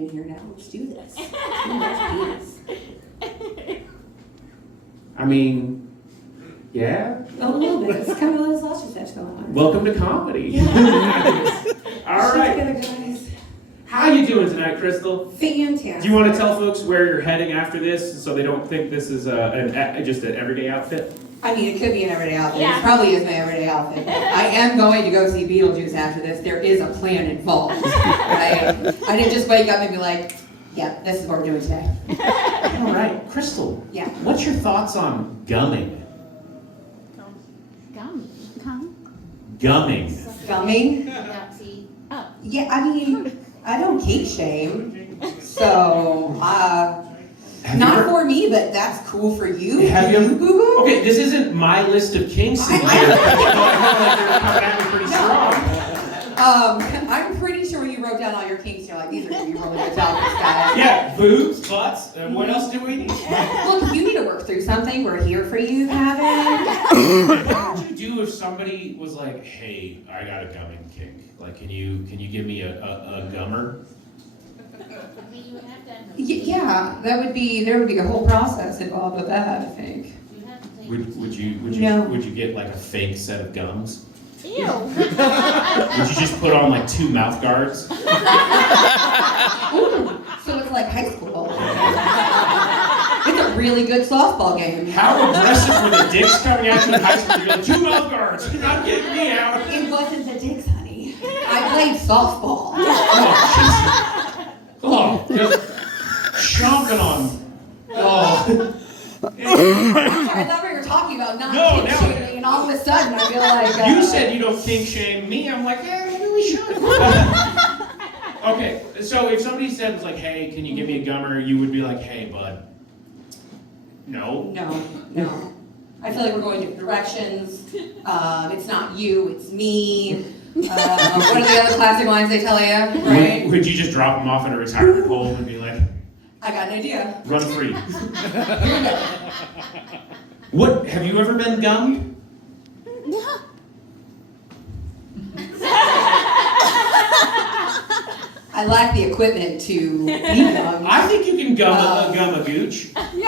in here now. Let's do this. Let's do this. I mean, yeah. A little bit. It's kind of a little sausage fest going on. Welcome to comedy. Yeah. All right. Together, guys. How you doing tonight, Crystal? Fantastic. Do you want to tell folks where you're heading after this, so they don't think this is just an everyday outfit? I mean, it could be an everyday outfit. Yeah. It probably is my everyday outfit. I am going to go see Beetlejuice after this. There is a plan involved, right? I didn't just wake up and be like, yeah, this is what we're doing today. All right, Crystal. Yeah. What's your thoughts on gumming? Gumming. Gumming? Yeah, see. Oh. Yeah, I mean, I don't kink shame. So, Have not you ever- for me, but that's cool for you. Have you ever- Boo-boo? Okay, this isn't my list of kinks in here. I feel like they're coming at me pretty strong. I'm pretty sure you wrote down all your kinks. You're like, these are gonna be really good topics, guys. Yeah, boobs, butts, and what else do we need? Look, if you need to work through something, we're here for you, Kevin. What would you do if somebody was like, "Hey, I got a gumming kink. Like, can you give me a gummer?" I mean, you would have to have Yeah, there would be a whole process involved with that, I think. You have to take. Would you get like a fake set of gums? Ew. Would you just put on like 2 mouth guards? Ooh, so it's like high school. It's a really good softball game. How aggressive were the dicks coming at you in high school? You're like, 2 mouth guards. You're not getting me out. It wasn't the dicks, honey. I played softball. Oh, just chomping on. Oh. I thought we were talking about not No, kink no. shaming, and all of a sudden I feel like You said you don't kink shame me. I'm like, yeah, maybe we should. Okay, so if somebody said, was like, hey, can you give me a gummer? You would be like, hey, bud. No. No. I feel like we're going different directions. It's not you, it's me. What are the other classic lines they tell you, right? Would you just drop them off in a retirement home and be like, I got an idea. run free? What, have you ever been gummed? I lack the equipment to be young. I think you can gum a gooch. I mean,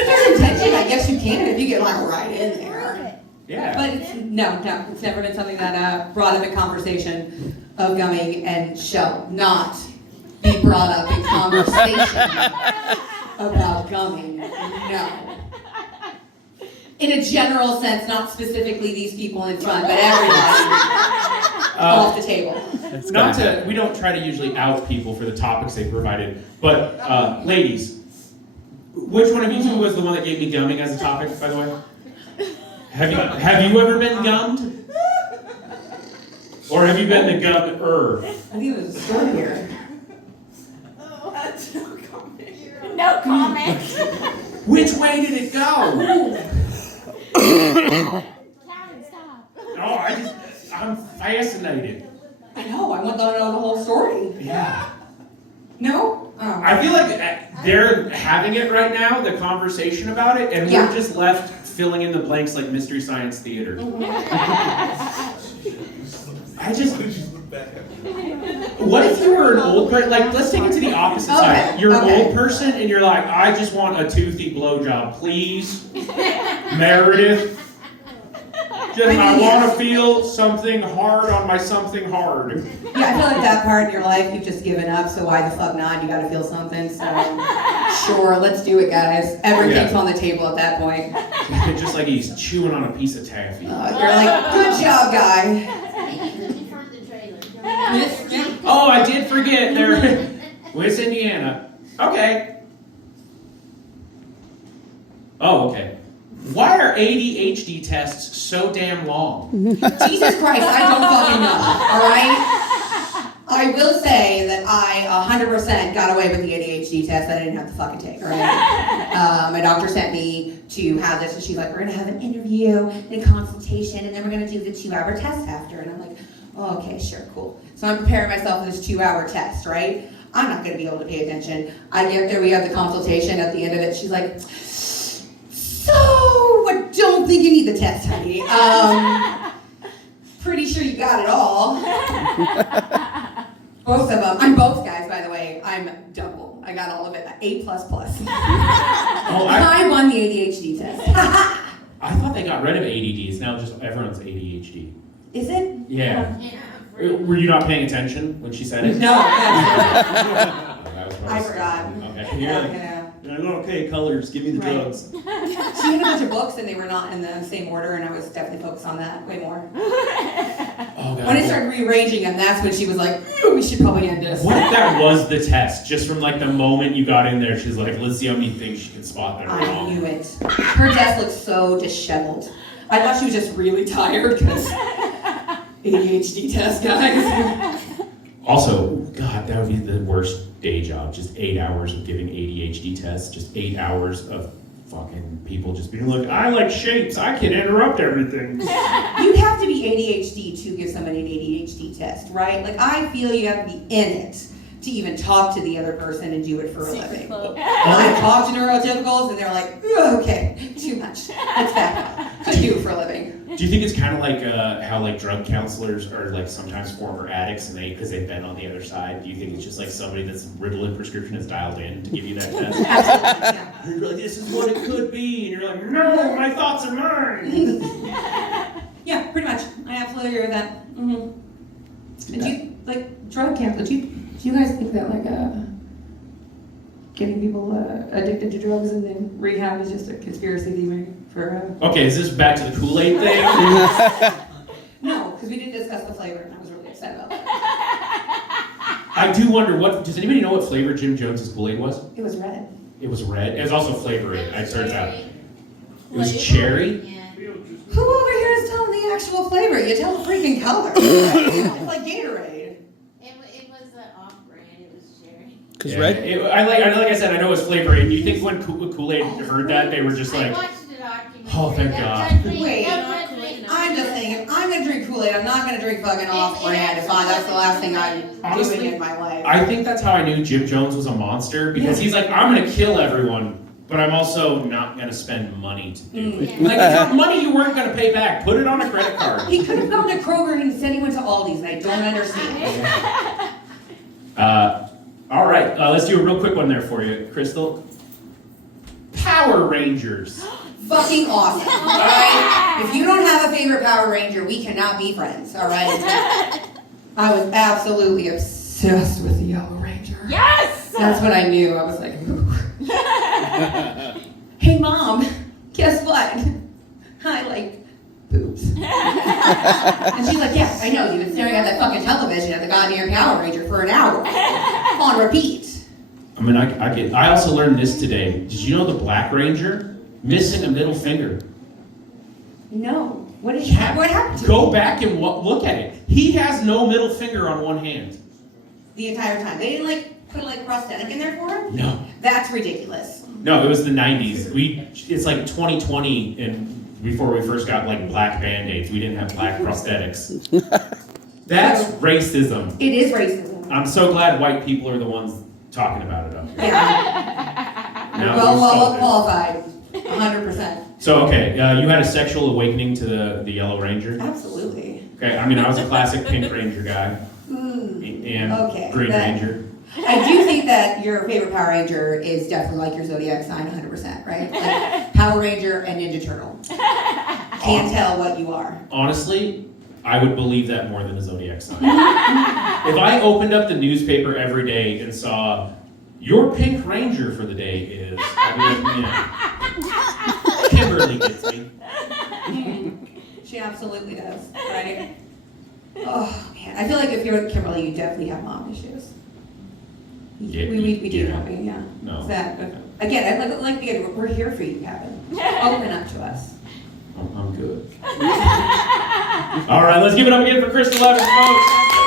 if there's intention, I guess you can if you get like right in there. Yeah. But it's never been something that brought up in conversation of gumming and shall not be brought up in conversation about gumming. No. In a general sense, not specifically these people in front, but everybody off the table. We don't try to usually out people for the topics they provided, but ladies, which one of you two was the one that gave me gumming as a topic, by the way? Have you ever been gummed? Or have you been the gummer? I think it was a story here. No comment. Which way did it go? Calvin, stop. Oh, I'm fascinated. I know, I want to know the whole story. Yeah. No? Oh. I feel like they're having it right now, the conversation about it, and Yeah. we're just left filling in the blanks like Mystery Science Theater. What if you were an old person? Like, let's take it to the opposite side. You're an old person and you're like, I just want a toothy blowjob, please. Meredith. I want to feel something hard on my something hard. Yeah, I feel like that part in your life you've just given up, so why the fuck not? You gotta feel something, so sure, let's do it, guys. Everything's on the table at that point. Just like he's chewing on a piece of taffy. You're like, good job, guy. Oh, I did forget. They're West Indiana. Okay. Oh, okay. Why are ADHD tests so damn long? Jesus Christ, I don't fucking know, alright? I will say that I 100% got away with the ADHD test that I didn't have to fucking take, alright? My doctor sent me to have this, and she's like, we're gonna have an interview and a consultation, and then we're gonna do the 2-hour test after. And I'm like, oh, okay, sure, cool. So I'm preparing myself for this 2-hour test, right? I'm not gonna be able to pay attention. I get there, we have the consultation. At the end of it, she's like, so I don't think you need the test, honey. Pretty sure you got it all. Both of them. I'm both guys, by the way. got all of it. A++. Oh, I won the ADHD test. I thought they got rid of ADD. It's now just everyone's ADHD. Is it? Yeah. Yeah. Were you not paying attention when she said it? No. I I forgot. Okay. Yeah. Okay, colors. Give me the Right. drugs. She had a bunch of books and they were not in the same order, and I was definitely focused on that way more. Oh god. When I started rearranging them, that's when she was like, "Ooh, we should probably end this." What if that was the test? Just from like the moment you got in there, she's like, let's see how many things she can spot that are I wrong. knew it. Her desk looked so disheveled. I thought she was just really tired because ADHD test, guys. Also, God, that would be the worst day job. Just 8 hours of giving ADHD tests. Just 8 hours of fucking people just being like, I like shapes. I can interrupt everything. You have to be ADHD to give somebody an ADHD test, right? Like, I feel you have to be in it to even talk to the other person and do it for a living. I talk to neurotypicals and they're like, "Ugh, okay, too much. Let's back up. I do it for a living." Do you think it's kind of like how like drug counselors are like sometimes former addicts and because they've been on the other side? Do you think it's just like somebody that's Ritalin prescription is dialed in to give you that test? Absolutely, yeah. And you're like, this is what it could be, and you're like, no, my thoughts are mine. Yeah, pretty much. I absolutely agree with that. Mm-hmm. And do you, like, drug counselor, do you guys think that, like, getting people addicted to drugs and then rehab is just a conspiracy theory for, Okay, is this back to the Kool-Aid thing? No, because we didn't discuss the flavor, and I was really upset about that. I do wonder, does anybody know what flavor Jim Jones's Kool-Aid was? It was red. It was red. It was also flavored, it turns out. It Cherry. was cherry? Yeah. Who over here is telling the actual flavor? You tell the freaking color. It's like Gatorade. It was off-brand. It was cherry. Because Yeah, red. like I said, I know it's flavored. Do you think when Kool-Aid heard that, they were just I like, watched the documentary. Oh, thank That God. country- Wait, that country- I'm just saying, if I'm gonna drink Kool-Aid, I'm not gonna drink fucking off-brand. That's the last thing I'm Honestly, doing in my life. I think that's how I knew Jim Jones was a monster, because he's like, I'm gonna kill everyone, but I'm also not gonna spend money to do it. Yeah. Like, it's not money you weren't gonna pay back. Put it on a credit card. He could have gone to Kroger and said he went to Aldi's, and I don't understand. All right, let's do a real quick one there for you, Crystal. Power Rangers. Fucking awesome, alright? If you don't have a favorite Power Ranger, we cannot be friends, alright? I was absolutely obsessed with the Yellow Ranger. Yes! That's when I knew. I was like, ooh. Hey mom, guess what? I like boobs. And she's like, yeah, I know, you've been staring at that fucking television at the goddamn Power Ranger for an hour. On repeat. I mean, I also learned this today. Did you know the Black Ranger missing a middle finger? No. What Yeah. happened to Go him? back and look at it. He has no middle finger on one hand. The entire time? They didn't like put like prosthetic in there for him? No. That's ridiculous. No, it was the 90s. It's like 2020, and before we first got like black Band-Aids, we didn't have black prosthetics. That's racism. It is racism. I'm so glad white people are the ones talking about it up here. Yeah. Now well we're solving. qualified. 100%. So, okay, you had a sexual awakening to the Yellow Ranger? Absolutely. Okay, I mean, I was a classic Pink Ranger guy. And Okay, Green that- Ranger. I do think that your favorite Power Ranger is definitely like your zodiac sign 100%, right? Like Power Ranger and Ninja Turtle. Can't tell what you are. Honestly, I would believe that more than a zodiac sign. If I opened up the newspaper every day and saw, your Pink Ranger for the day is, I'd be like, yeah. Kimberly gets me. She absolutely does, right? Oh man, I feel like if you're with Kimberly, you definitely have mom issues. Yeah, We do, yeah. don't we? Yeah. No. Is that, again, again, we're here for you, Kevin. Open up to us. I'm good. All right, let's give it up again for Crystal Evans, folks.